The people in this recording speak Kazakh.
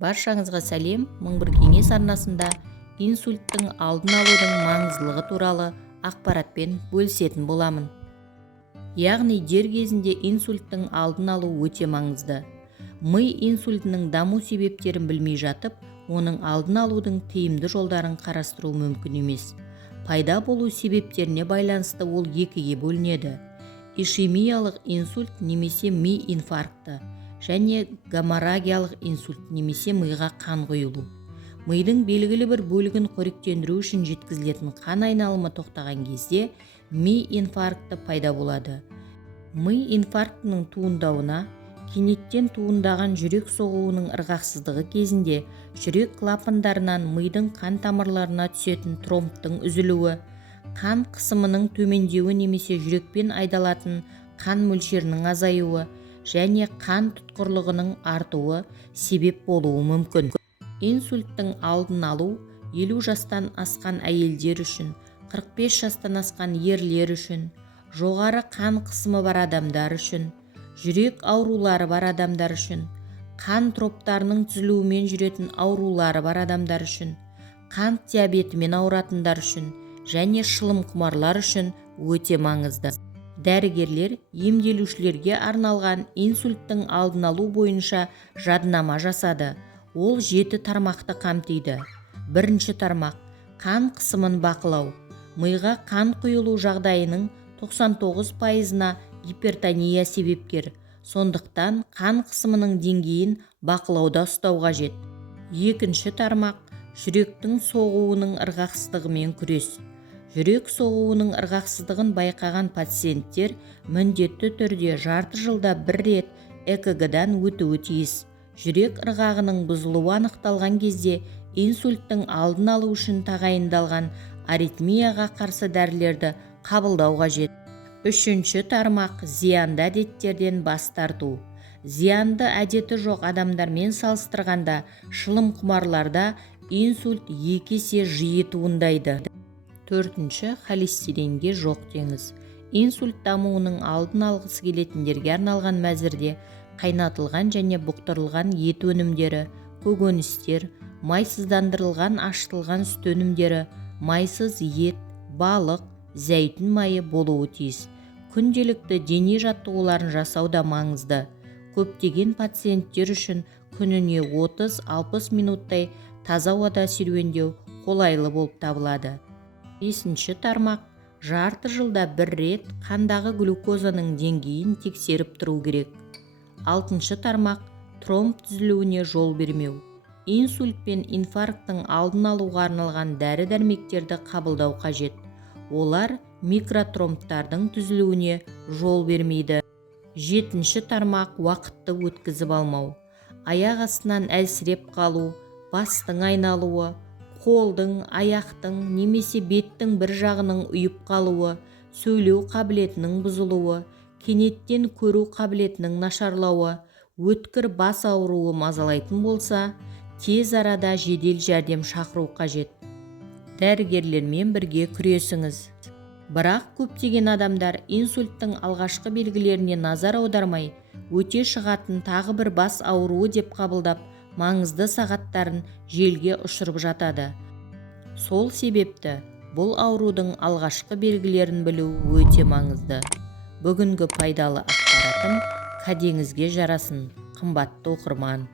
Баршаңызға сәлем. Мың бір кеңес арнасында инсульттің алдын алудың маңыздылығы туралы ақпаратпен бөлісетін боламын. Яғни дер кезінде инсульттің алдын алу өте маңызды. Ми инсультінің даму себептерін білмей жатып, оның алдын алудың тиімді жолдарын қарастыру мүмкін емес. Пайда болу себептеріне байланысты ол екіге бөлінеді. Ишемиялық инсульт немесе ми инфаркты және геморрагиялық инсульт немесе миға қан құйылу. Мидың белгілі бір бөлігін қоректендіру үшін жеткізілетін қан айналымы тоқтаған кезде ми инфаркты пайда болады. Ми инфарктінің туындауына кенеттен туындаған жүрек соғуының ырғақсыздығы кезінде жүрек клапандарынан мидың қан тамырларына түсетін тромбтың үзілуі, қан қысымының төмендеуі немесе жүрекпен айдалатын қан мөлшерінің азаюы және қан тұтқырлығының артуы себеп болуы мүмкін. Инсульттің алдын алу 50 жастан асқан әйелдер үшін, 45 жастан асқан ерлер үшін, жоғары қан қысымы бар адамдар үшін, жүрек аурулары бар адамдар үшін, қан троптарының түзілуімен жүретін аурулары бар адамдар үшін, қант диабетімен ауыратындар үшін және шылым құмарлар үшін өте маңызды. Дәрігерлер емделушілерге арналған инсульттің алдын алу бойынша жадынама жасады. Ол 7 тармақты қамтиды. Бірінші тармақ – қан қысымын бақылау. Миға қан құйылу жағдайының 99%-на гипертония себепкер. Сондықтан қан қысымының деңгейін бақылауда ұстау қажет. Екінші тармақ – жүректің соғуының ырғақсыздығымен күрес. Жүрек соғуының ырғақсыздығын байқаған пациенттер міндетті түрде жарты жылда бір рет ЭКГ-дан өтуі тиіс. Жүрек ырғағының бұзылуы анықталған кезде инсульттің алдын алу үшін тағайындалған аритмияға қарсы дәрілерді қабылдау қажет. Үшінші тармақ – зиянды әдеттерден бас тарту. Зиянды әдеті жоқ адамдармен салыстырғанда шылым құмарларда инсульт 2 есе жиі туындайды. Төртінші – холестеринге жоқ деңіз. Инсульт дамуының алдын алғысы келетіндерге арналған мәзірде қайнатылған және бұқтырылған ет өнімдері, көкөністер, майсыздандырылған ашытылған сүт өнімдері, майсыз ет, балық, зәйтүн майы болуы тиіс. Күнделікті дене жаттығуларын жасау да маңызды. Көптеген пациенттер үшін күніне 30-60 минуттай таза ауада серуендеу қолайлы болып табылады. Бесінші тармақ – жарты жылда бір рет қандағы глюкозаның деңгейін тексеріп тұру керек. Алтыншы тармақ – тромб түзілуіне жол бермеу. Инсульт пен инфаркттың алдын алуға арналған дәрі-дәрмектерді қабылдау қажет. Олар микротромбтардың түзілуіне жол бермейді. Жетінші тармақ – уақытты өткізіп алмау. Аяқ астынан әлсіреп қалу, бастың айналуы, қолдың, аяқтың немесе беттің бір жағының ұйып қалуы, сөйлеу қабілетінің бұзылуы, кенеттен көру қабілетінің нашарлауы, өткір бас ауруы мазалайтын болса, тез арада жедел жәрдем шақыру қажет. Дәрігерлермен бірге күресіңіз. Бірақ көптеген адамдар инсульттың алғашқы белгілеріне назар аудармай, өте шығатын тағы бір бас ауруы деп қабылдап, маңызды сағаттарын желге ұшырып жатады. Сол себепті бұл аурудың алғашқы белгілерін білу өте маңызды. Бүгінгі пайдалы ақпаратым кәдеңізге жарасын, қымбатты оқырман.